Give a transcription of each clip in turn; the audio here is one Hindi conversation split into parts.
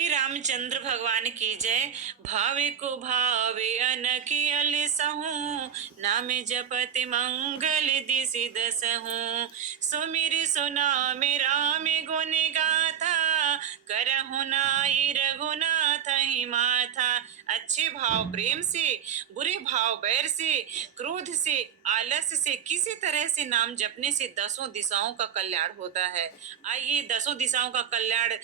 श्री रामचंद्र भगवान की जय। भावे को भावे अनकियल सहूं, नाम जपत मंगल दिसि दसहूं। सुमिर सुनाम राम गुण गाथा, करहु नाई रघुनाथ ही माथा। अच्छे भाव प्रेम से, बुरे भाव बैर से, क्रोध से, आलस्य से, किसी तरह से नाम जपने से दसों दिशाओं का कल्याण होता है। आइए दसों दिशाओं का कल्याण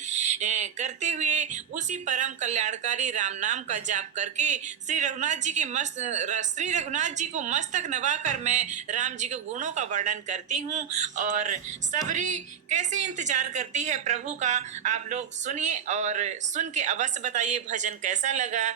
करते हुए उसी परम कल्याणकारी राम नाम का जाप करके श्री रघुनाथ जी को मस्तक नवाकर मैं राम जी के गुणों का वर्णन करती हूँ। और सबरी कैसे इंतजार करती है प्रभु का, आप लोग सुनिए और सुन के अवश्य बताइए भजन कैसा लगा।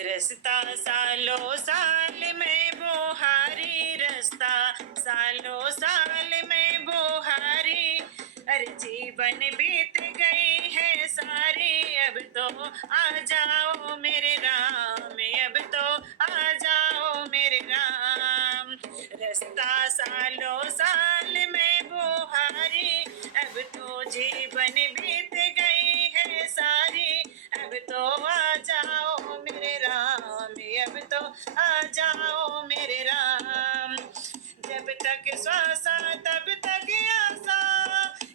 रस्ता सालों साल में बोहारी, रस्ता सालों साल में बोहारी, हर जीवन बीत गई है सारी। अब तो आ जाओ मेरे राम, अब तो आ जाओ मेरे राम। रास्ता सालों साल में बोहारी, अब तो जीवन बीत गई है सारी। अब तो आ जाओ मेरे राम, अब तो आ जाओ मेरे राम। जब तक श्वासा तब तक आशा,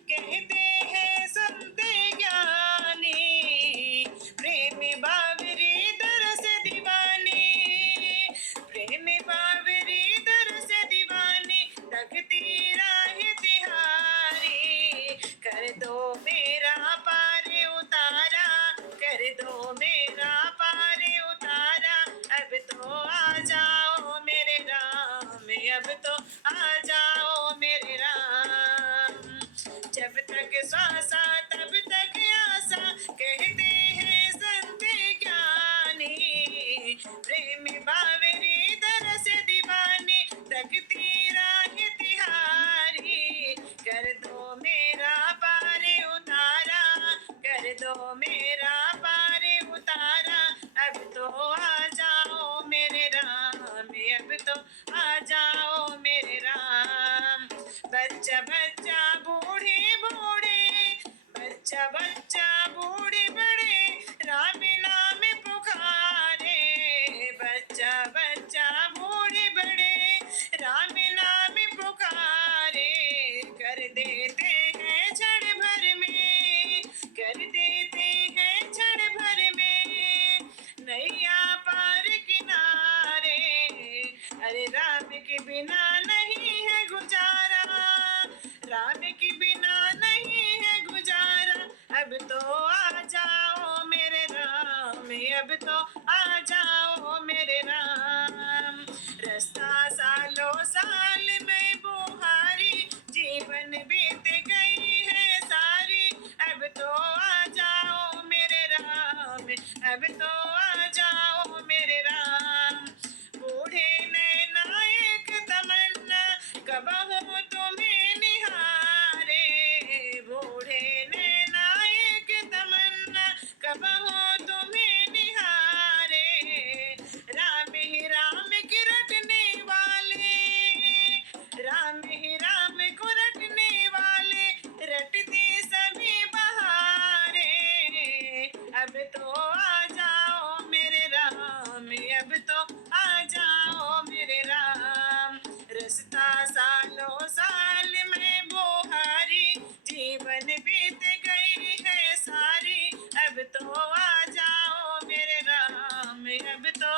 कहते हैं संत ज्ञानी। प्रेम बावरी दरस दीवानी, प्रेम बावरी दरस दीवानी, तकती राह तिहारी। कर दो मेरा पार उतारा, कर दो मेरा पार उतारा। अब तो आ जाओ मेरे राम, अब तो आ जाओ मेरे राम। जब तक श्वासा तब तक आशा, कहते हैं संत ज्ञानी। प्रेम बावरी दरस दीवानी, तकती राह तिहारी। कर दो मेरा पार उतारा, कर दो मेरा पार उतारा। अब तो आ जाओ मेरे राम, अब तो आ जाओ मेरे राम। बच्चा बच्चा बूढ़े बूढ़े, बच्चा बच्चा बूढ़े बड़े, राम नाम पुकारे। बच्चा बच्चा बूढ़े बड़े, राम नाम पुकारे। कर देते हैं क्षण भर में, कर देते हैं क्षण भर में, नैया पार किनारे। अरे राम के बिना नहीं है गुजारा, राम के बिना नहीं है गुजारा। अब तो आ जाओ मेरे राम, अब तो आ जाओ मेरे राम। रास्ता सालों साल में बोहारी, जीवन बीत गई है सारी। अब तो आ जाओ मेरे राम, अब तो आ जाओ मेरे राम। बूढ़े नैना एक तमन्ना, कबहू तुम्हें निहारे। बूढ़े नैना एक तमन्ना, कबहू तुम्हें निहारे। राम ही राम की रटने वाले, राम ही राम को रटने वाले, रटते सभी बहारे। अब तो आ जाओ मेरे राम, अब तो आ जाओ मेरे राम। रास्ता सालों साल में बोहारी, जीवन बीत गई है सारी। अब तो आ जाओ मेरे राम, अब तो